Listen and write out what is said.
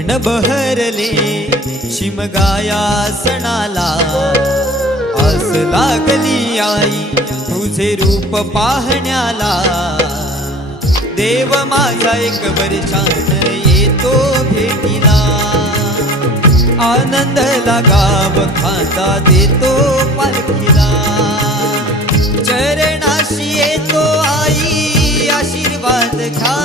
गगन बहरले शिमगाया सणाला, आस लागली आई तुझे रूप पाहण्याला। देव माझा एक वर्षान येतो भेटीला, आनंद गाव खांदा देतो पालखीला। चरणाशी येतो आई आशीर्वाद घ्या,